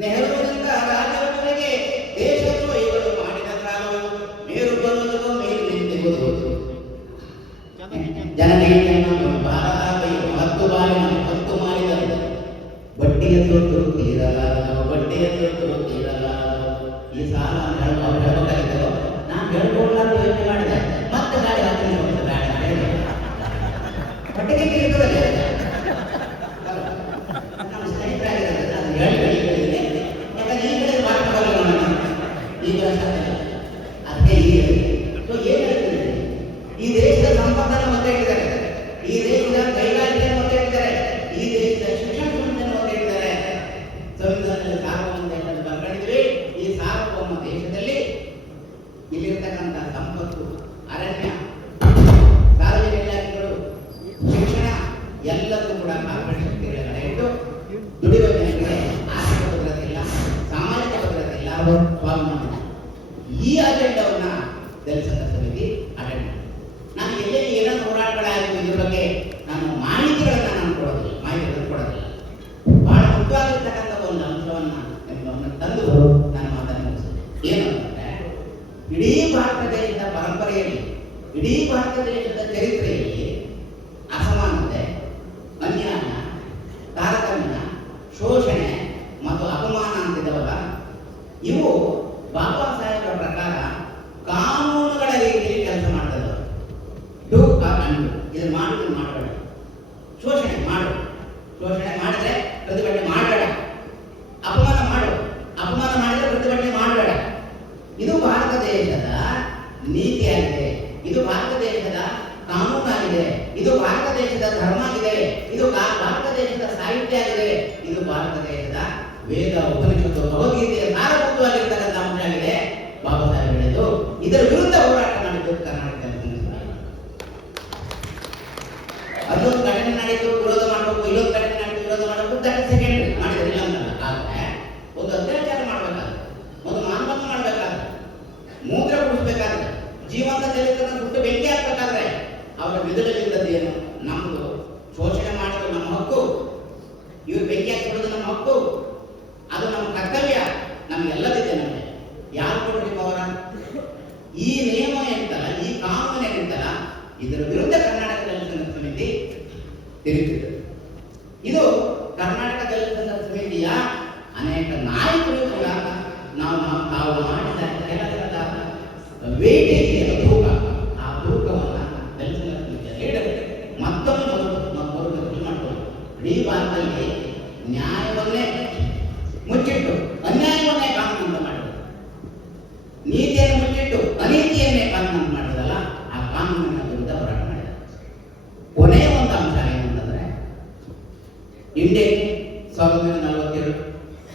ನೆಹರುವಿನಿಂದ ರಾಜರವರೆಗೆ ದೇಶದ್ರೋಹಿಗಳು ಮಾಡಿದ ತ್ಯಾಗವು ಮೇರು ಬರುವುದು ಮೇಲು ನಿಂತಿರುವುದು. ಜನಗಣತಿಯನ್ನು ಭಾರತ ಹತ್ತು ಬಾರಿ ಹತ್ತು ಮಾಡಿದರು. ಬಡ್ಡಿಯ ತೊಟ್ಟು ತೀರಲಾರದು, ಬಡ್ಡಿಯ ತೊಟ್ಟು ತೀರಲಾರದು. ಈ ಸಾಲ ಹೇಳಬೇಕಾಗಿತ್ತು. ನಾನು ಹೇಳ್ಕೊಳ್ಳಾರ್ದು ಯೋಚನೆ ಮಾಡಿದೆ. ಮತ್ತೆ ಗಾಡಿ ಹಾಕಿ ಬಡ್ಡಿಗೆ ತೀರ್ತದಲ್ಲ ನಮ್ಮ ಸ್ನೇಹಿತರಾಗಿರೋದು ನಾನು ಹೇಳಿದ್ದೇನೆ. ಯಾಕಂದ್ರೆ ಈ ಕಡೆ ಮಾಡ್ಕೊಳ್ಳೋಣ ಈಗ ಅದಕ್ಕೆ ಏನು ಹೇಳ್ತೀನಿ, ಈ ದೇಶದ ಸಂಪತ್ತನ್ನು ಮತ್ತೆ ಇಟ್ಟಿದ್ದಾರೆ, ಈ ದೇಶದ ಕೈಗಾರಿಕೆಯನ್ನು ಮತ್ತೆ ಇಟ್ಟಿದ್ದಾರೆ, ಈ ದೇಶದ ಶಿಕ್ಷಣ ಸಂಸ್ಥೆಯನ್ನು ಮತ್ತೆ ಇಟ್ಟಿದ್ದಾರೆ. ಸಂವಿಧಾನದಲ್ಲಿ ಸಾರ್ವಭೌಮ ಬರ್ಕೊಂಡಿದ್ವಿ. ಈ ಸಾರ್ವಭೌಮ ದೇಶದಲ್ಲಿ ಇಲ್ಲಿರ್ತಕ್ಕಂಥ ಸಂಪತ್ತು, ಅರಣ್ಯ, ಸಾರ್ವಜನಿಕ ಇಲಾಖೆಗಳು, ಶಿಕ್ಷಣ ಎಲ್ಲದೂ ಕೂಡ ಕಾರ್ಪೊರೇಟ್ ಶಕ್ತಿಗಳ ಕಡೆ ಇಟ್ಟು ದುಡಿಯುವ ಜನರಿಗೆ ಆರ್ಥಿಕ ಭದ್ರತೆ ಇಲ್ಲ, ಸಾಮಾಜಿಕ ಭದ್ರತೆ ಇಲ್ಲ, ಸ್ವಾಭಿಮಾನ. ಈ ಅಜೆಂಡವನ್ನ ದಲಿತ ಸಂಘ ಸಮಿತಿ ಅಟೆಂಡ್ ಮಾಡಿ. ನಾನು ಎಲ್ಲೆಲ್ಲಿ ಏನಾದ್ರು ಹೋರಾಟಗಳಾಗಿದ್ದು ಇದ್ರ ಬಗ್ಗೆ ನಾನು ಮಾಹಿತಿಗಳನ್ನು ಕೊಡೋದಿಲ್ಲ. ಬಹಳ ಮುಖ್ಯವಾಗಿರ್ತಕ್ಕಂಥ ಒಂದು ಅಂಶವನ್ನು ತಂದು ನಾನು ಮಾತನ್ನು ಮುಗಿಸ್ತೇನೆ. ಏನು ಅಂತಂದ್ರೆ, ಇಡೀ ಭಾರತ ದೇಶದ ಪರಂಪರೆಯಲ್ಲಿ, ಇಡೀ ಭಾರತ ದೇಶದ ಚರಿತ್ರೆಯಲ್ಲಿ ಅಸಮಾನತೆ, ಅನ್ಯಾಯ, ತಾರತಮ್ಯ, ಶೋಷಣೆ ಮತ್ತು ಅಪಮಾನ ಅಂತಿದ್ದವಲ್ಲ, ಇವು ಬಾಬಾ ಸಾಹೇಬರ ಪ್ರಕಾರ ಕಾನೂನುಗಳ ರೀತಿಯಲ್ಲಿ ಕೆಲಸ ಮಾಡ್ತದೆ. ಡೂ ಆರ್ ಅನ್ಡು, ಇದನ್ನು ಮಾಡುದು ಮಾಡಬೇಡ, ಶೋಷಣೆ ಮಾಡು, ಶೋಷಣೆ ಮಾಡಿದ್ರೆ ಪ್ರತಿಭಟನೆ ಮಾಡಬೇಡ, ಅಪಮಾನ ಮಾಡು, ಅಪಮಾನ ಮಾಡಿದ್ರೆ ಪ್ರತಿಭಟನೆ ಮಾಡಬೇಡ. ಇದು ಭಾರತ ದೇಶದ ನೀತಿಯಾಗಿದೆ, ಇದು ಭಾರತ ದೇಶದ ಕಾನೂನಾಗಿದೆ, ಇದು ಭಾರತ ದೇಶದ ಧರ್ಮ ಆಗಿದೆ, ಇದು ಭಾರತ ದೇಶದ ಸಾಹಿತ್ಯ ಆಗಿದೆ, ಇದು ಭಾರತ ದೇಶದ ವೇದ, ಉಪನಿಷತ್ತು, ಭಗವದ್ಗೀತೆಯ ಸಾರಭೂತವಾಗಿರ್ತಕ್ಕಂಥ ಅಂಶ ಆಗಿದೆ. ಬಾಬಾ ಸಾಹೇಬ್ ಹೇಳಿದ್ದು ಇದರ ವಿರುದ್ಧ ಹೋರಾಟ ಮಾಡಿದ್ದು ಕರ್ನಾಟಕ. ಅದೊಂದು ಘಟನೆ ನಡೆಯಿತು, ವಿರೋಧ ಮಾಡಬೇಕು, ಇಲ್ಲೊಂದು ಘಟನೆ ನಡೆಯಿತು, ವಿರೋಧ ಮಾಡಬೇಕು, ಸೆಕೆಂಡ್ ಮಾಡಿದ್ರಿಲ್ಲ ಅಂತಲ್ಲ. ಆದ್ರೆ ಒಂದು ಅತ್ಯಾಚಾರ ಮಾಡಬೇಕಾದ್ರೆ, ಒಂದು ಮಾನವನ್ನ ಮಾಡಬೇಕಾದ್ರೆ, ಮೂತ್ರ ಕುಡಿಸ್ಬೇಕಾದ್ರೆ, ಜೀವಂತ ಜಲತನ ಸುಟ್ಟು ಬೆಂಕಿ ಹಾಕ್ಬೇಕಾದ್ರೆ ಅವರ ಮಿದುಳಲ್ಲಿದ್ದದ್ದೇನು? ನಮ್ದು ಶೋಷಣೆ ಮಾಡೋದು ನಮ್ಮ ಹಕ್ಕು, ಇವ್ರು ಬೆಂಕಿ ಹಾಕಿಬಿಡೋದು ನಮ್ಮ ಹಕ್ಕು, ಅದು ನಮ್ಮ ಕರ್ತವ್ಯ, ನಮಗೆಲ್ಲದಿದೆ. ನಮಗೆ ಯಾರು ಕೊಡಬೇಕು ಅವರ ಈ ನಿಯಮ ಏನಿರ್ತಲ್ಲ, ಈ ಕಾನೂನು ಏನಿರ್ತಲ್ಲ, ಇದರ ವಿರುದ್ಧ ಕರ್ನಾಟಕ ದಲಿತ ಸಂಘ ಸಮಿತಿ ತಿರುಗಿದೆ. ಇದು ಕರ್ನಾಟಕ ದಲಿತ ಸಂಘ ಸಮಿತಿಯ ಅನೇಕ ನಾಯಕರು ಕೂಡ ತಾವು ಮಾಡಿದ ಕೆಲಸದ ವೇಟೇಜ್ ತೂಕ, ಆ ತೂಕವನ್ನು ದಲಿತ ಸಂಘ ಸಮಿತಿಯ ಲೀಡರ್ ಮತ್ತೊಮ್ಮೆ ಮಾಡಿಕೊಂಡು ಇಡೀ ಭಾರತದಲ್ಲಿ ನ್ಯಾಯವನ್ನೇ ಮುಚ್ಚಿಟ್ಟು ಅನ್ಯಾಯವನ್ನೇ ಕಾನೂನು ಅಂತ ಮಾಡಿದ್ರು, ನೀತಿಯನ್ನು ಮುಚ್ಚಿಟ್ಟು ಅನೀತಿಯನ್ನೇ ಕಾನೂನು ಮಾಡಿದಲ್ಲ, ಆ ಕಾನೂನಿನ ವಿರುದ್ಧ ಹೋರಾಟ ಮಾಡಿದ. ಕೊನೆಯ ಒಂದು ಅಂಶ ಏನಂತಂದ್ರೆ, ಇಂಡಿಯಾಗೆ 1942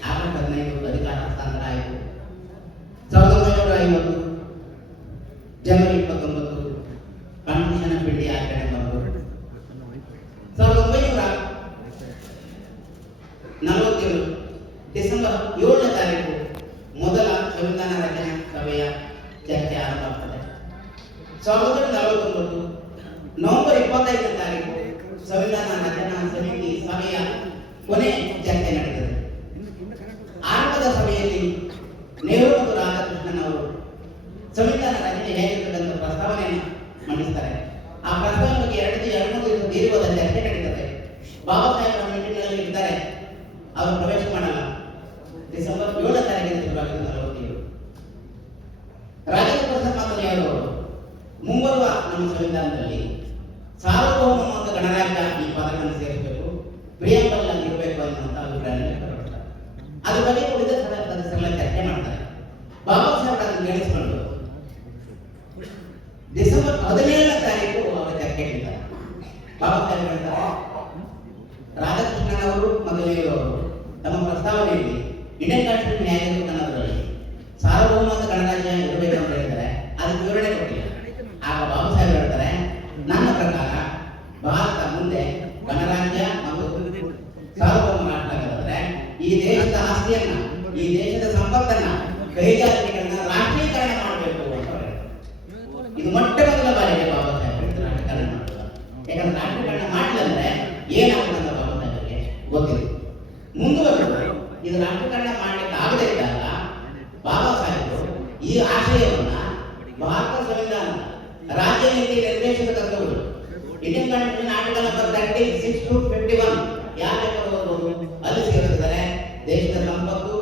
ಆಗಸ್ಟ್ 15 ಅಧಿಕಾರ ಹಸ್ತಾಂತರ ಆಯಿತು. 1950 ಜನವರಿ 29 ಕಾನ್ಸ್ಟಿಟ್ಯೂಷನ್ ಆಫ್ ಇಂಡಿಯಾ ಆಚರಣೆ ಬಂತು. 1947 ಡಿಸೆಂಬರ್ 7ನೇ ತಾರೀಕು ಮೊದಲ ಸಂವಿಧಾನ ರಚನಾ ಸಭೆಯ ಚರ್ಚೆ ಆರಂಭ ಆಗ್ತದೆ. 1949 ನವೆಂಬರ್ 25ನೇ ತಾರೀಕು ಸಂವಿಧಾನ ರಚನಾ ಸಮಿತಿ ಸಭೆಯ ಕೊನೆ ಚರ್ಚೆ ನಡೆಯುತ್ತದೆ. ಆರಂಭದ ಸಭೆಯಲ್ಲಿ ನೆಹರು ಮತ್ತು ರಾಧಾಕೃಷ್ಣನ್ ಅವರು ಸಂವಿಧಾನ ರಚನೆ ಹೇಗಿರ್ತಕ್ಕಂಥ ಪ್ರಸ್ತಾವನೆಯನ್ನು ಮಂಡಿಸ್ತಾರೆ. ಆ ಪ್ರಸ್ತಾವನೆ ಬಗ್ಗೆ 2 ದಿವಸ ದೀರ್ಘವಾದ ಚರ್ಚೆ ನಡೀತದೆ. ಬಾಬಾ ಸಾಹೇಬ್ ಮೀಟಿಂಗ್ಗಳಲ್ಲಿ ಇರ್ತಾರೆ, ಅವರು ಪ್ರವೇಶ ಮಾಡಲ್ಲ. ಡಿಸೆಂಬರ್ 7ನೇ ತಾರೀಕಿನ ಶುರುವಾಗಿದೆ 47. ರಾಜೇಂದ್ರ ಪ್ರಸಾದ್ ಮಾತನಾಡಿಯವರು ಮುಂಬರುವ ನಮ್ಮ ಸಂವಿಧಾನದಲ್ಲಿ ಸಾರ್ವಭೌಮ ಮತ್ತು ಗಣರಾಜ್ಯ ಈ ಪದಗಳನ್ನು ಸೇರಿಸಬೇಕು, ಪ್ರಿಯಾಂಬಲ್ ಇರಬೇಕು ಅನ್ನುವಂಥ ಅಭಿಪ್ರಾಯ ವ್ಯಕ್ತಪಡಿಸ್ತಾರೆ. ಅದ್ರ ಬಗ್ಗೆ ಉಳಿದ ಸದಸ್ಯರೆಲ್ಲ ಚರ್ಚೆ ಮಾಡ್ತಾರೆ. ಬಾಬಾ ಸಾಹೇಬ್ ಅದನ್ನು ಕೇಳಿಸಿಕೊಂಡು ಡಿಸೆಂಬರ್ 17ನೇ ತಾರೀಕು ಅವರ ಚರ್ಚೆ ಇಡ್ತಾರೆ. ಬಾಬಾ ಸಾಹೇಬ್ ಹೇಳ್ತಾರೆ, ರಾಧಾಕೃಷ್ಣನ್ ಅವರು ಮತ್ತು ನೆಹರು ಅವರು ತಮ್ಮ ಪ್ರಸ್ತಾವನೆಯಲ್ಲಿ ಇಂಡಿಯನ್ ಕಾನ್ಸ್ಟಿಟ್ಯೂಷನ್ ನ್ಯಾಯಾಲಯದ ಅನ್ನೋದರಲ್ಲಿ ಸಾರ್ವಭೌಮ ಮತ್ತು ಗಣರಾಜ್ಯ ಇರಬೇಕು ಅಂತ ಹೇಳಿದರೆ ಅದಕ್ಕೆ ವಿವರಣೆ ಕೊಟ್ಟಿಲ್ಲ. ಆಗ ಬಾಬಾ ಸಾಹೇಬ್ ಹೇಳ್ತಾರೆ, ನನ್ನ ಪ್ರಕಾರ ಭಾರತ ಮುಂದೆ ಗಣರಾಜ್ಯ ಮತ್ತು ಸಾರ್ವಭೌಮ ರಾಷ್ಟ್ರಗಳಾದರೆ ಈ ದೇಶದ ಆಸ್ತಿಯನ್ನ, ಈ ದೇಶದ ಸಂಪತ್ತನ್ನ, ಕೈಗಾರಿಕೆಗಳನ್ನ ರಾಷ್ಟ್ರೀಕರಣ ಮಾಡಬೇಕು ಅಂತ ಹೇಳ್ತಾರೆ. ಇದು ಮೊಟ್ಟ ಮೊದಲ ಬಾರಿಗೆ ಬಾಬಾ ಸಾಹೇಬ್ ರಾಷ್ಟ್ರೀಕರಣ ಮಾಡಲ್ಲ. ಯಾಕಂದ್ರೆ ರಾಷ್ಟ್ರೀಕರಣ ಮಾಡಲಿಲ್ಲ ಅಂದ್ರೆ ಏನಾಗುತ್ತೆ ಅಂತ ಬಾಬಾ ಸಾಹೇಬರಿಗೆ ಗೊತ್ತಿದೆ. ಮುಂದುವರೆದು ಇದು ರಾಷ್ಟ್ರೀಕರಣ ಮಾಡಲಿಕ್ಕೆ ಆಗದೇ ಇದ್ದಾಗ ಬಾಬಾ ಸಾಹೇಬರು ಈ ಆಶಯವನ್ನ ಭಾರತ ಸಂವಿಧಾನ ರಾಜ್ಯ ನೀತಿ ನಿರ್ದೇಶಕ ತತ್ವಗಳು Indian constitution article number 36 to 51 ಯಾಕೆ ಬರುವುದು ಅಲ್ಲಿ ಸೇರಿಸಿದರೆ ದೇಶದ ಸಂಪತ್ತು,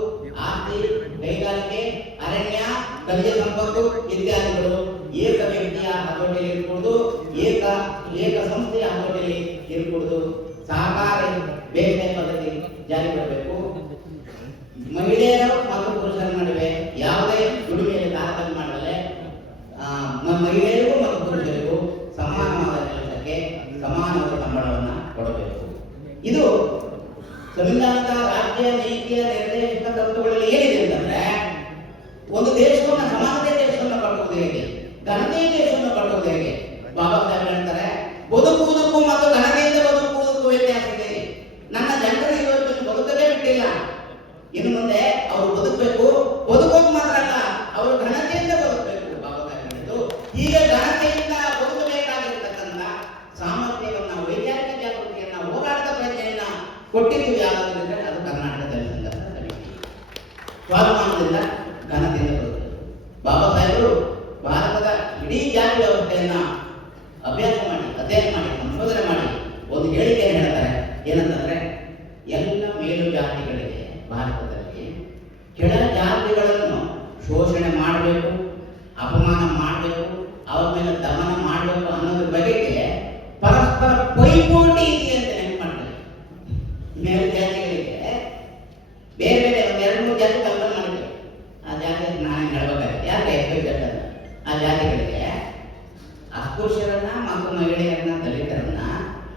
ಆಸ್ತಿ, ಕೈಗಾರಿಕೆ, ಅರಣ್ಯ, ಖನಿಜ ಸಂಪತ್ತು ಇತ್ಯಾದಿಗಳು ಏಕ ವ್ಯಕ್ತಿಯ ಹತೋಟಿಯಲ್ಲಿ ಇರಬಹುದು, ಏಕ ಸಂಸ್ಥೆಯ ಹತೋಟಿಯಲ್ಲಿ ಇರಬಹುದು. ಸಹಕಾರ ಬೇಸಾಯ ಪದ್ಧತಿ ಜಾರಿ ಮಾಡಬೇಕು. ಮಹಿಳೆಯರು ಮತ್ತು ಪುರುಷರ ನಡುವೆ ಯಾವುದೇ ದುಡಿಮೆಯಲ್ಲಿ ತಾರತಮ್ಯ ಮಾಡದೆ ಮಹಿಳೆಯರಿಗೂ ಮತ್ತು ಪುರುಷರಿಗೂ ಸಮಾನವಾದ ಕೆಲಸಕ್ಕೆ ಸಮಾನವಾದ ಸಂಬಳವನ್ನು ಕೊಡಬೇಕು. ಇದು ಸಂವಿಧಾನದ ರಾಜ್ಯ ನೀತಿಯ ನಿರ್ದೇಶಕ ತತ್ವಗಳಲ್ಲಿ ಏನಿದೆ ಅಂತಂದ್ರೆ, ಒಂದು ದೇಶವನ್ನ ಸಮಾನತೆ ದೇಶವನ್ನು ಕಟ್ಟುವುದು ಹೇಗೆ, ಘನತೆಯ ದೇಶವನ್ನು ಕಟ್ಟುವುದು ಹೇಗೆ. ಬಾಬಾ ಸಾಹೇಬ್ ಹೇಳ್ತಾರೆ, ಬದುಕುವುದಕ್ಕೂ ಮತ್ತು ಘನತೆಯಿಂದ ಬದುಕುವುದಕ್ಕೂ ವ್ಯತ್ಯಾಸ ಇದೆ. ನನ್ನ ಜನರು ಇವತ್ತು ಬದುಕದೇ ಬಿಟ್ಟಿಲ್ಲ, ಇನ್ನು ಮುಂದೆ ಅವರು ಬದುಕಬೇಕು. ಬದುಕೋದು ಮಾತ್ರ ಅಲ್ಲ, ಅವರು ಘನತೆಯಿಂದ ಬದುಕಬೇಕು. ಬಾಬಾ ಸಾಹೇಬ್ ಹೇಳಿದ್ದು ಈಗ ಘನತೆಯಿಂದ ಬದುಕಬೇಕಾಗಿರ್ತಕ್ಕಂಥ ಸಾಮರ್ಥ್ಯವನ್ನ, ವೈಚಾರಿಕ ಜಾಗೃತಿಯನ್ನ, ಹೋರಾಟದ ಪ್ರಜ್ಞೆಯನ್ನ ಕೊಟ್ಟಿದ್ದೀವಿ ಯಾವ್ದಾದ್ರೆ ಅದು ಕರ್ನಾಟಕದಲ್ಲಿ ಸ್ವಾಭಿಮಾನದಿಂದ ಘನತೆಯಿಂದ ಬರುತ್ತದೆ. ಬಾಬಾ ಸಾಹೇಬರು ಭಾರತದ ಇಡೀ ಜಾತಿ ವ್ಯವಸ್ಥೆಯನ್ನ ಅಭ್ಯಾಸ ಮಾಡಿ, ಅಧ್ಯಯನ ಮಾಡಿ, ಸಂಶೋಧನೆ ಮಾಡಿ ಒಂದು ಹೇಳಿಕೆಯನ್ನು ಹೇಳ್ತಾರೆ. ಏನಂತಂದ್ರೆ, ಎಲ್ಲ ಮೇಲು ಜಾತಿಗಳಿಗೆ ಭಾರತದಲ್ಲಿ ಕೆಳ ಜಾತಿಗಳನ್ನು ಶೋಷಣೆ ಮಾಡಬೇಕು, ಅಪಮಾನ ಮಾಡಬೇಕು, ಅವ್ರ ಮೇಲೆ ದಮನ ಮಾಡಬೇಕು ಅನ್ನೋದ್ರ ಬಗೆಗೆ ಪರಸ್ಪರ ಪೈಪೋಟಿ ಇದೆ ಅಂತ ನೆನಪು ಮಾಡ್ತಾರೆ. ಮೇಲು ಜಾತಿಗಳಿಗೆ ಬೇರೆ ಬೇರೆ ಒಂದು 2-3 ಜಾತಿ ಕಲ್ಪನೆ ಮಾಡಿದ್ರು. ಆ ಜಾತಿ ನಾನೇ ಹೇಳ್ಬೇಕಾಗುತ್ತೆ. ಯಾಕೆ ಆ ಜಾತಿಗಳಿಗೆ ಅಸ್ಪೃಶ್ಯರನ್ನ ಮತ್ತು ಮಹಿಳೆಯರನ್ನ, ದಲಿತರನ್ನ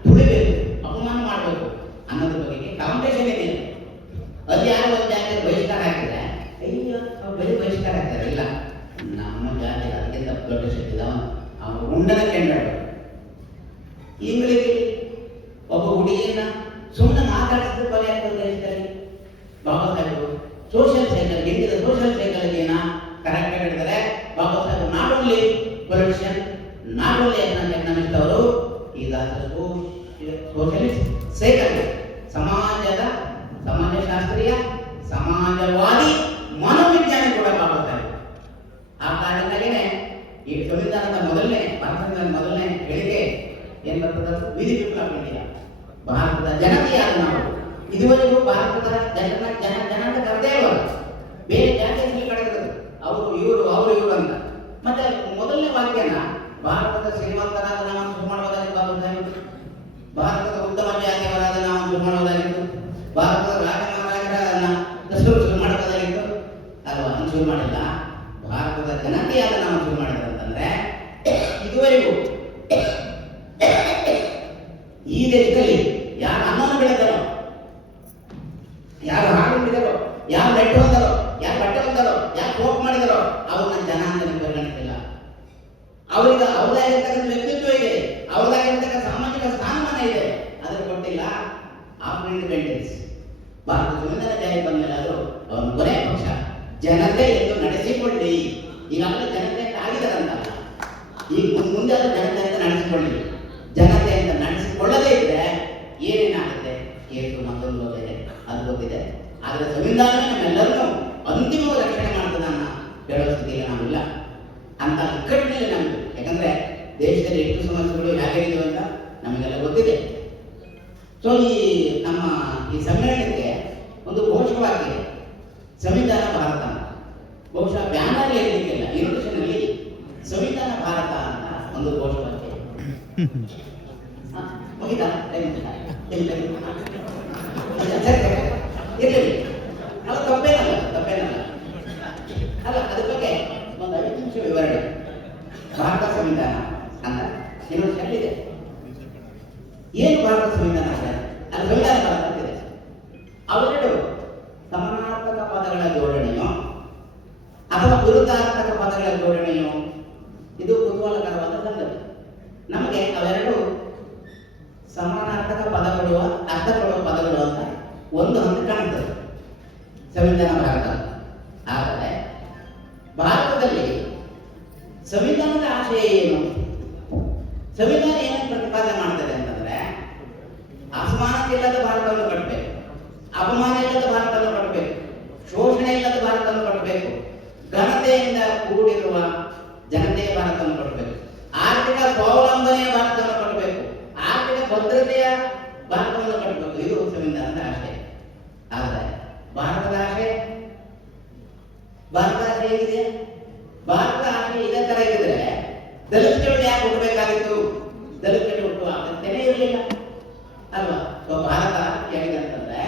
ತುಳಿಬೇಕು, ಅಪಮಾನ ಮಾಡಬೇಕು ಅನ್ನೋದ್ರ ಬಗ್ಗೆ ಕಾಂಪಿಟೇಷನ್ ಇದೆ. ಅದು ಯಾರು ಒಂದು ಜಾತಿ ಬಹಿಷ್ಕಾರ ಹಾಕಿದ್ರೆ, ಅಯ್ಯೋ ಅವ್ರು ಬರೀ ಬಹಿಷ್ಕಾರ ಹಾಕ್ತಾರೆ. ಇಲ್ಲ, ನಮ್ಮ ಜಾತಿ ಅದಕ್ಕಿಂತ ದೊಡ್ಡ ಶಕ್ತಿ ಅವನು ಉಂಡನ ಕೆಂಡಾಡು. ಇಂಗ್ಲಿಷ್ ಒಬ್ಬ ಹುಡುಗಿಯನ್ನ ಸುಮ್ಮನೆ ಮಾತಾಡಿಸಿದ್ರೆ ಕೊಲೆ ಆಗ್ತದೆ ದೇಶದಲ್ಲಿ. ಬಾಬಾ ಸಾಹೇಬರು ಸೋಷಿಯಲ್ ಸೈಕಲ್, ಇಂಡಿಯಾದ ಸೋಷಿಯಲ್ ಸೈಕಾಲಜಿನ ಕರೆಕ್ಟ್ ಆಗಿ ಹೇಳ್ತಾರೆ. Baba Saheb not only politician, not only economist, ಅವರು ಈಗ ಸೋಷಿಯಲಿಸ್ಟ್ ಸೈಕಾಲಜಿ, ಸಮಾಜಶಾಸ್ತ್ರೀಯ, ಸಮಾಜವಾದಿ ಮನೋವಿಜ್ಞಾನಿ ಕೂಡ ಬಾಬಾ ಸಾಹೇಬ್. ಆ ಕಾರಣಕ್ಕಾಗಿಯೇ ಈ ಸಂವಿಧಾನದ ಮೊದಲನೇ ಹೇಳಿಕೆ ಏನ್ ಬರ್ತದೆ, ವಿಧಿ ವಿಪ್ಲವ ಇಂಡಿಯಾ. ಭಾರತದ ಜನತೆಯಾದ ನಾವು ಇದುವರೆಗೂ ಭಾರತದ ಜನಾಂಗ ಕರೆದೇ ಅಲ್ವ, ಬೇರೆ ಜಾತಿಯಲ್ಲಿ ಕಳೆದಿರೋದು ಅವರು ಇವರು ಅಂತ. ಮತ್ತೆ ಮೊದಲನೇ ವಾಕ್ಯನ ಭಾರತದ ಶ್ರೀಮಂತರಾದ ನಾವು ಶುರು ಮಾಡುವುದಾಗಿತ್ತು ಬಾಬಾ ಸಾಹೇಬ್, ಭಾರತದ ಉತ್ತಮ ಜಾತಿಯವರಾದ ನಾವು ಶುರು ಮಾಡುವುದಾಗಿತ್ತು, ಭಾರತದ ರಾಜ ಮಹಾರಾಜರನ್ನ ಶುರು ಮಾಡುವುದಾಗಿತ್ತು ಅಲ್ವಾ. ಶುರು ಮಾಡಿಲ್ಲ, ಭಾರತದ ಜನತೆಯಾದ ನಾವು ಶುರು ಮಾಡಿದ್ರು ಅಂತಂದ್ರೆ, ಇದುವರೆಗೂ ಈ ದೇಶದಲ್ಲಿ ಯಾರು ಅನ್ನವನ್ನು ಬೆಳೆದರೋ, ಯಾರು ಹಾಡು ಬಿಡಿದರೋ, ಯಾರು ನೆಟ್ಟು ಹೊಂದರೋ, ಯಾರು ಬಟ್ಟೆ ಹೊಂದರೋ, ಯಾರು ಕೋಪ್ ಮಾಡಿದರೋ ಅವ್ರನ್ನ ಜನ ಅಂತ ಪರಿಗಣಿಸಿಲ್ಲ. ಅವರಿಗೆ ಅವರಾಗಿರ್ತಕ್ಕಂಥ ವ್ಯಕ್ತಿತ್ವ ಇದೆ, ಅವರಾಗಿರ್ತಕ್ಕಂಥ ಸಾಮಾಜಿಕ ಸ್ಥಾನಮಾನ ಇದೆ, ಅದನ್ನು ಕೊಟ್ಟಿಲ್ಲ. ಆಫ್ಟರ್ ಇಂಡಿಪೆಂಡೆನ್ಸ್ ಭಾರತ ಸಂವಿಧಾನ ಜಾರಿ ಬಂದ ಮೇಲೆ ಆದರೂ ಅವನ ಕೊನೆ ಪಕ್ಷ ಜನತೆ ಎಂದು ನಡೆಸಿಕೊಳ್ಳಿ. ಈಗಾಗಲೇ ಜನತೆ ಆಗಿದಾರಂತ, ಈಗ ಮುಂದೆ ಅದು ಜನತೆ ಅಂತ ನಡೆಸಿಕೊಳ್ಳಿ. ಜನತೆ ಅಂತ ನಡೆಸಿಕೊಳ್ಳದೇ ಇದ್ರೆ ಏನೇನಾಗುತ್ತೆ, ಕೇಸು ಮತ್ತೊಂದು ಇದೆ, ಅದು ಗೊತ್ತಿದೆ. ಆದರೆ ಸಂವಿಧಾನ ನಮ್ಮೆಲ್ಲರನ್ನೂ ಅಂತಿಮವಾಗಿ ರಕ್ಷಣೆ ಮಾಡ್ತದೆ ಅನ್ನೋ ಹೇಳೋ ಸ್ಥಿತಿಗೆ ನಾವಿಲ್ಲ ಅಂತ ಇಕ್ಕಟ್ಟಿನಲ್ಲಿ ನಮ್ಗೆ. ಯಾಕಂದ್ರೆ ದೇಶದಲ್ಲಿ ಎಷ್ಟು ಸಮಸ್ಯೆಗಳು ಹೇಗಿವೆ ಅಂತ ನಮಗೆಲ್ಲ ಗೊತ್ತಿದೆ. ಸೊ ನಮ್ಮ ಈ ಸಮ್ಮೇಳನಕ್ಕೆ ಒಂದು ಘೋಷವಾಕ್ಯ ಸಂವಿಧಾನ ಭಾರತ ಅಂತ. ಬಹುಶಃ ಬ್ಯಾನರ್ ಇರಲಿಕ್ಕಿಲ್ಲ, ಇನ್ವಿಟೇಷನಲ್ಲಿ ಸಂವಿಧಾನ ಭಾರತ ಅಂತ ಒಂದು ಘೋಷವಾಕ್ಯ ಮುಗಿತಾ ಇರಲಿ. ಅದು ತಪ್ಪೇನಲ್ಲ ಅಲ್ಲ. ಅದ್ರ ಬಗ್ಗೆ ಒಂದು 5 ನಿಮಿಷ ವಿವರಣೆ. ಭಾರತ ಸಂವಿಧಾನ ಅಂತ ಯೂನಿವರ್ಸಿಟಿ ಇದೆ. ಏನು ಭಾರತ ಸಂವಿಧಾನ ಅಂದ್ರೆ, ಅದು ಸಂವಿಧಾನ ಭಾರತ ಅಂತಿದೆ. ಅವೆರಡು ಸಮಾನಾರ್ಥಕ ಪದಗಳ ಜೋಡಣೆಯೋ ಅಥವಾ ವಿರುದ್ಧಾರ್ಥಕ ಪದಗಳ ಜೋಡಣೆಯೋ, ಇದು ಕುತೂಹಲಕರವಾದ ಸಂಗತಿ. ನಮಗೆ ಅವೆರಡು ಸಮಾನಾರ್ಥಕ ಪದಗಳು, ಅರ್ಥ ಕೊಡುವ ಪದಗಳು ಅಂತ ಒಂದು ಹಂತ ಕಾಣುತ್ತದೆ ಸಂವಿಧಾನ ಭಾರತ. ಆದರೆ ಭಾರತದಲ್ಲಿ ಸಂವಿಧಾನದ ಆಶಯ ಏನು, ಸಂವಿಧಾನ ಏನನ್ನು ಪ್ರತಿಪಾದನೆ ಮಾಡ್ತದೆ ಅಂತಂದ್ರೆ, ಅಸಮಾನತೆ ಇಲ್ಲದ ಭಾರತವನ್ನು ಕಟ್ಟಬೇಕು, ಅಪಮಾನ ಇಲ್ಲದ ಭಾರತವನ್ನು ಕಟ್ಟಬೇಕು, ಘನತೆಯಿಂದ ಕೂಡಿರುವ ಜನತೆಯ ಭಾರತವನ್ನು ಕೊಡಬೇಕು. ಆರ್ಥಿಕ ಸ್ವಾವಲಂಬನೆಯ ಭಾರತವನ್ನು ಕೊಡಬೇಕು. ಆರ್ಥಿಕ ಭದ್ರತೆಯ ಭಾರತವನ್ನು ಕಟ್ಟಬೇಕು. ಇದು ಸಂವಿಧಾನದ ಆಶೆ. ಆದರೆ ಭಾರತದ ಆಶೆ ಹೇಗಿದೆ? ಭಾರತದ ಆಶೆ ಇದೇ ತರ ಇದ್ದರೆ ದಲಿತರು ಯಾಕೆ ಹುಟ್ಟಬೇಕಾಗಿತ್ತು? ದಲಿತರು ಹುಟ್ಟುವ ಅಗತ್ಯನೇ ಇರಲಿಲ್ಲ ಅಲ್ವಾ? ಭಾರತ ಹೇಗಿದೆ ಅಂತಂದ್ರೆ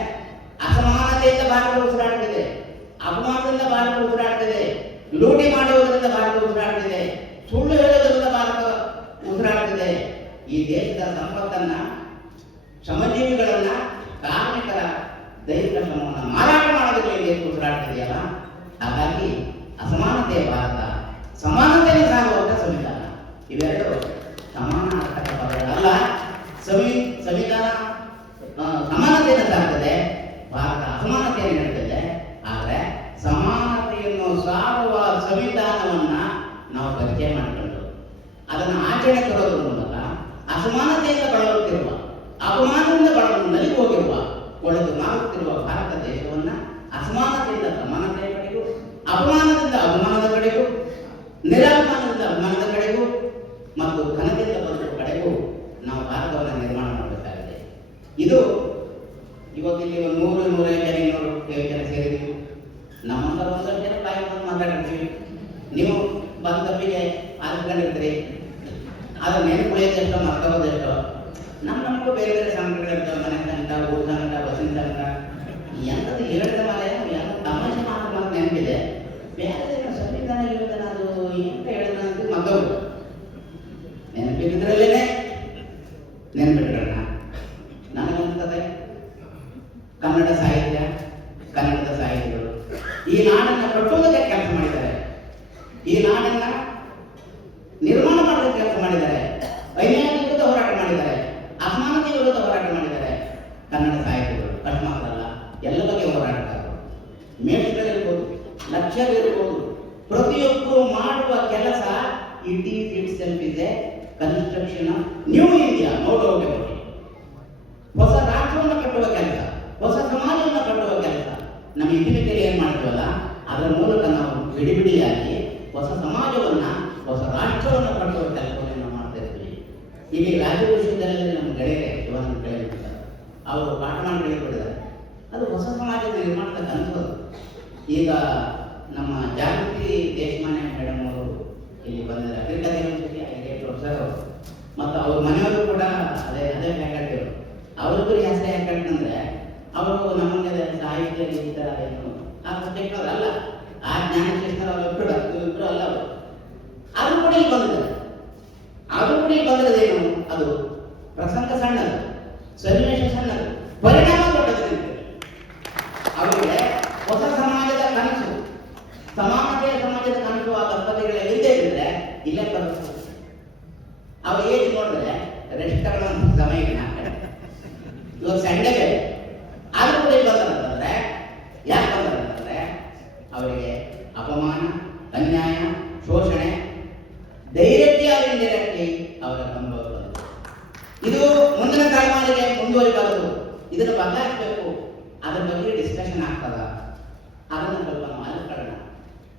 ಅಸಮಾನತೆಯಿಂದ ಭಾರತ ಉಸಿರಾಡ್ತಿದೆ, ಅಪಮಾನದಿಂದ ಭಾರತ ಉಸಿರಾಡ್ತಿದೆ, ಲೂಟಿ ಮಾಡುವುದರಿಂದ ಭಾರತ ಉಸಿರಾಡ್ತಿದೆ, ಸುಳ್ಳು ಹೇಳುವುದರಿಂದ ಭಾರತ ಉಸಿರಾಡ್ತಿದೆ. ಈ ದೇಶದ ಸಂಪತ್ತನ್ನ, ಶ್ರಮಜೀವಿಗಳನ್ನ, ಕಾರ್ಮಿಕರ ದೈಹಿಕ ಶ್ರಮವನ್ನು ಮಾರಾಟ ಮಾಡೋದಕ್ಕೆ ಈ ದೇಶ ಉಸಿರಾಡ್ತಿದೆಯಲ್ಲ. ಹಾಗಾಗಿ ಅಸಮಾನತೆಯ ಭಾರತ, ಸಮಾನತೆಯನ್ನು ಸಾಗುವಂತ ಸಂವಿಧಾನ, ಇವೆರಡು ಸಮಾನ ಅರ್ಥಕ ಪದಗಳಲ್ಲ. ಸಂವಿಧಾನ ಸಮಾನತೆಯನ್ನು ಸಾರ್ತದೆ, ಭಾರತ ಅಸಮಾನತೆಯನ್ನು ನೀಡುತ್ತದೆ. ಆದರೆ ಸಮಾನತೆಯನ್ನು ಸಾರುವ ಸಂವಿಧಾನವನ್ನ ನಾವು ಪರಿಚಯ ಮಾಡಿಕೊಂಡು ಅದನ್ನು ಆಚರಣೆ ತರೋದ್ರ ಮೂಲಕ ಅಸಮಾನತೆಯಿಂದ ಬಳಲುತ್ತಿರುವ, ಅಪಮಾನದಿಂದ ನಲಿಗೆ ಹೋಗಿರುವ, ಒಳೆದು ಮಾರುತ್ತಿರುವ ಭಾರತ ದೇಶವನ್ನ ಅಸಮಾನತೆಯಿಂದ ಸಮಾನತೆಯ ಕಡೆಗೂ, ಅಪಮಾನದಿಂದ ಅಪಮಾನದ ಕಡೆಗೂ, ನಿರಾಪಮಾನದಿಂದ ಅಪಮಾನದ ಕಡೆಗೂ ಮತ್ತು ಘನತೆಯಿಂದ ಬರುವ ಕಡೆಗೂ ನಾವು ಭಾರತವನ್ನು ನಿರ್ಮಾಣ ಮಾಡಬೇಕಾಗಿದೆ. ಇದು ಇವತ್ತಿಲ್ಲಿ ಒಂದು 100-150 ಜನ ಸೇರಿದ್ದೀವಿ. ನಮ್ಮಂತ ಒಂದಷ್ಟು ಜನ ಬಾಯಿಕೊಂಡು ಮಾತಾಡಿರ್ತೀವಿ. ನೀವು ಬಂದ ತಪ್ಪಿಗೆ ಆಲ್ಕೊಂಡಿರ್ತೀರಿ. ಆದ್ರೆ ನೆನಪುಳಿಯೋದೆಷ್ಟೋ ಮರ್ತೋದೆಷ್ಟೋ. ನಮಗೂ ಬೇರೆ ಬೇರೆ ಸಂಘಟನೆಗಳಿರ್ತವೆ. ಮನೆ ಸಂಘ, ಊರ ಸಂಘ, ಬಸ್ಸಿನ ಸಂಘ, ಎಂಥದ್ದು ಹೇಳಿದ ಮೇಲೆ ಎಂತ ತಮಾಷೆ ಮಾತ್ರ ನೆನಪಿದೆ. ಬೇರೆ ಸಂವಿಧಾನ ಹೇಳ್ತಾನೆ ಅದು ಎಂತ ಹೇಳಿದ ಅಂತ ಮಗವು ನೆನಪಿದ್ರಲ್ಲೇನೆ ನೆನಪಿಟ್ಕೊಳ್ಳೋಣ. ನನಗನ್ಸ್ತದೆ ಕನ್ನಡ ಸಾಹಿತ್ಯ, ಕನ್ನಡದ ಸಾಹಿತಿಗಳು ಈ ನಾಡನ್ನ ಕಟ್ಟುವುದಕ್ಕೆ ಕೆಲಸ ಮಾಡಿದ್ದಾರೆ, ಈ ನಾಡನ್ನ ನಿರ್ಮಾಣ ಮಾಡೋದಕ್ಕೆ ಕೆಲಸ ಮಾಡಿದ್ದಾರೆ, ಅನ್ಯಾಯದ ವಿರುದ್ಧ ಹೋರಾಟ ಮಾಡಿದ್ದಾರೆ, ಅಸಮಾನತೆ ವಿರುದ್ಧ ಹೋರಾಟ ಮಾಡಿದ್ದಾರೆ. ಕನ್ನಡ ಸಾಹಿತಿಗಳು ಅಷ್ಟು ಮಾತ್ರ ಅಲ್ಲ, ಎಲ್ಲ ಬಗ್ಗೆ ಹೋರಾಟಗಾರರು, ಮೇಷ್ಟ್ಗಳಿರ್ಬೋದು, ಲಕ್ಷ್ಯವಿರ್ಬೋದು, ಪ್ರತಿಯೊಬ್ಬರು ಮಾಡುವ ಕೆಲಸ it itself is a construction of new India. No doubt about it. ಹೊಸ ರಾಷ್ಟ್ರವನ್ನು ಕಟ್ಟುವ ಕೆಲಸ, ಹೊಸ ಸಮಾಜವನ್ನು ಕಟ್ಟುವ ಕೆಲಸ. ನಮ್ಮ ಇಂಡಿವಿಜುವಲ್ ಏನ್ ಮಾಡ್ತೀವಲ್ಲ ಅದರ ಮೂಲಕ ನಾವು ಬಿಡಿಯಾಗಿ ಹೊಸ ಸಮಾಜವನ್ನ, ಹೊಸ ರಾಷ್ಟ್ರವನ್ನು ಕಟ್ಟುವ ಕೆಲಸವನ್ನು ನಾವು ಮಾಡ್ತಾ ಇರ್ತೀವಿ. ಇಲ್ಲಿ ರಾಜ್ಯ ವಿಶ್ವವಿದ್ಯಾಲಯದಲ್ಲಿ ನಮ್ಮ ಗೆಳೆಯರೆ ಶಿವಾನಂದ ಗೆಳೆಯರಿದ್ದಾರೆ, ಅವರು ಪಾಠ ಮಾಡಿ ಹೇಳಿಕೊಟ್ಟಿದ್ದಾರೆ. ಅದು ಹೊಸ ಸಮಾಜದ ನಿರ್ಮಾಣದ ಕನಸು. ಈಗ ನಮ್ಮ ಜಾಗೃತಿ ದೇಶಮಾನ್ಯ ಮೇಡಮ್ ಅವರು ಇಲ್ಲಿ ಬಂದಿದ್ದಾರೆ, ಅಗ್ರಿಕಲ್ಚರ್ ಯೂನಿವರ್ಸಿಟಿ ಪ್ರೊಫೆಸರ್ ಅವರು, ಮತ್ತು ಅವ್ರ ಮನೆಯವರು ಕೂಡ ಅದೇ ಫ್ಯಾಕಲ್ಟಿ ಅವರು. ಅವ್ರಿಗೂ ಜಾಸ್ತಿ ಫ್ಯಾಕಲ್ಟಿ ಅಂದ್ರೆ ಅವರು ನಮಗೆ ಸಾಹಿತ್ಯ ಗೀತ ಏನು ಆ ಸಬ್ಜೆಕ್ಟ್ ಅಲ್ಲ, ಆ ಜ್ಞಾನ ಶಿಕ್ಷಣ ಇಬ್ಬರು ಅಲ್ಲ. ಅವರು ಅದು ಕೂಡ ಇಲ್ಲಿ ಬಂದಿದ್ದಾರೆ. ಅದು ಕೂಡ ಇಲ್ಲಿ ಬಂದಿರೋದೇನು? ಅದು ಪ್ರಸಂಗ ಸಣ್ಣದು, ಸನ್ನಿವೇಶ ಸಣ್ಣದು, ಪರಿಣಾಮ ದೊಡ್ಡದು. ಅವರಿಗೆ ಹೊಸ ಸಮಾಜದ ಕನಸು, ಸಮಾನತೆಯ ಸಮಾಜದ ಕನಸು ಆ ದಂಪತಿಗಳಲ್ಲಿ ಇಲ್ಲೇ ಇದ್ರೆ ಇಲ್ಲೇ ಬರುತ್ತೆ. ಅವ್ರ ಏಜ್ ನೋಡಿದ್ರೆ ರೆಸ್ಟ್ಗಳ ಸಮಯಕ್ಕೆ ಇವಾಗ ಸಂಡೆ ಬೇರೆ. ಆದ್ರೂ ಕೂಡ ಇಲ್ಲಿ ಬಂದಾರಂತಂದ್ರೆ ಯಾಕೆ ಬಂದಾರಂತಂದ್ರೆ ಅವರಿಗೆ ಅಪಮಾನ, ಅನ್ಯಾಯ, ಶೋಷಣೆ ಡೈರೆಕ್ಟ್ಲಿ ಆಗಿ ಇಂಡೈರೆಕ್ಟ್ಲಿ ಅವರ ಅನುಭವ. ಇದು ಮುಂದಿನ ತಲೆಮಾರಿಗೆ ಮುಂದುವರಿಬಾರದು. ಇದನ್ನು ಬದಲಾಯಿಸಬೇಕು. ಅದರ ಬಗ್ಗೆ ಡಿಸ್ಕಷನ್ ಆಗ್ತದ, ಅದನ್ನು ಸ್ವಲ್ಪ ನಾವು ಆಲಿಸ್ಕೊಳ್ಳೋಣ.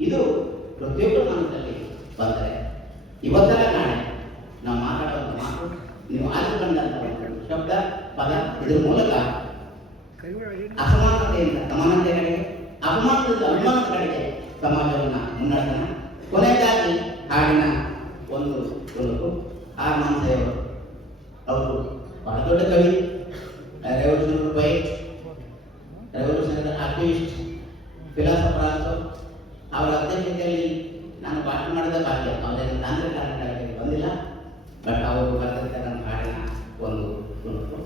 ಇದು ಪ್ರತಿಯೊಬ್ಬರ ಮನಸ್ಸಲ್ಲಿ ಬಂದರೆ ಇವತ್ತೆಲ್ಲ ನಾಳೆ ನಾವು ಮಾತಾಡುವಂಥ ಮಾತು, ನೀವು ಆಲಿಸಿಕೊಂಡಂಥ ಶಬ್ದ ಪದ, ಇದ್ರ ಮೂಲಕ ಅಸಮಾನತೆಯಿಂದ ಸಮಾನತೆ ಕಡೆಗೆ, ಅಪಮಾನದಿಂದ ಅಭಿಮಾನದ ಕಡೆಗೆ ಸಮಾಜವನ್ನು ಮುನ್ನಡೆಸೋಣ. ಕೊನೆಯದಾಗಿ ಹಾಡಿನ ಒಂದು ತುಣುಕು. ಆರ್ ಮಾನ್ಸೆಯವರು, ಅವರು ಬಹಳ ದೊಡ್ಡ ಕವಿ, revolutionary poet, revolutionary activist, philosopher also. ಅವರ ಅಧ್ಯಕ್ಷತೆಯಲ್ಲಿ ನಾನು ಭಾಷಣ ಮಾಡಿದ ಭಾಗ್ಯ. ಅವರೇನು ತಾಂತ್ರಿಕ ಕಾರಣಗಳಿಗೆ ಬಂದಿಲ್ಲ, ಬಟ್ ಅವರು ಬರೆದಿದ್ದ ನನ್ನ ಹಾಡಿನ ಒಂದು ತುಣುಕು.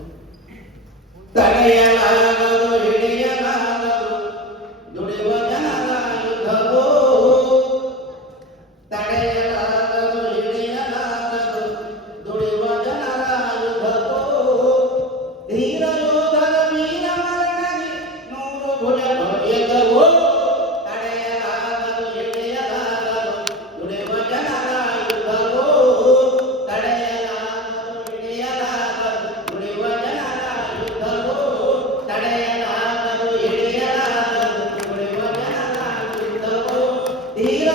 ತಡೆಯಲಾಗದು, ಹಿಡಿಯಲಾಗದು, ದುಡಿಯುವ ಜನರ ಯುದ್ಧವೋ. ತಡೆಯಲಾಗದು, ಹಿಡಿಯಲಾಗದು, ದುಡಿಯುವ ಜನರ ಯುದ್ಧವೋ. ಧೀರ ಯೋಧರ ವೀರ ಮರಣದಿ 100 ಭುಜ ಭವ್ಯದವೋ. ತಡೆಯಲಾಗದು, ಹಿಡಿಯಲಾಗದು, ದುಡಿಯುವ ಜನರ ಯುದ್ಧವೋ. ತಡೆಯಲಾಗದು, ಹಿಡಿಯಲಾಗದು, ದುಡಿಯುವ ಜನರ ಯುದ್ಧವೋ. ತಡೆಯಲಾಗದು, ಹಿಡಿಯಲಾಗದು, ದುಡಿಯುವ ಜನರ ಯುದ್ಧವೋ. ಧೀರ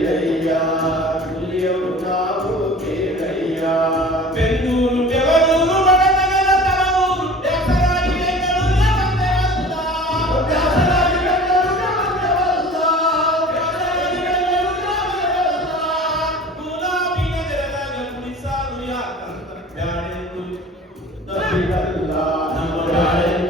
ಕೇಳಯ್ಯ ಹುಲಿಯರು ನಾವು ಕೇಳಯ್ಯ ಬೆಂದೂರು ಬೆವರೂರು ಬಡತನದ ತವರೂರು ವ್ಯಾಸರಾಗಿ ಬೆಂಗಳೂರಿನ ಬಂದೆವಲ್ಲ ವ್ಯಾಸರಾಗಿ ಬೆಂಗಳೂರಿನ ಬಂದೆವಲ್ಲ ವ್ಯಾಸರಾಗಿ ಬೆಂಗಳೂರಿನ ಬಂದೆವಲ್ಲ ಗುಲಾಬಿ ನಗರದಾಗ ಗುಡಿಸಾಲು ಯಾಕಂತ ಬ್ಯಾಡೆಂದು ತಪ್ಪಿದಲ್ಲ ನಮ್ಮ ಬ್ಯಾಡೆಂದು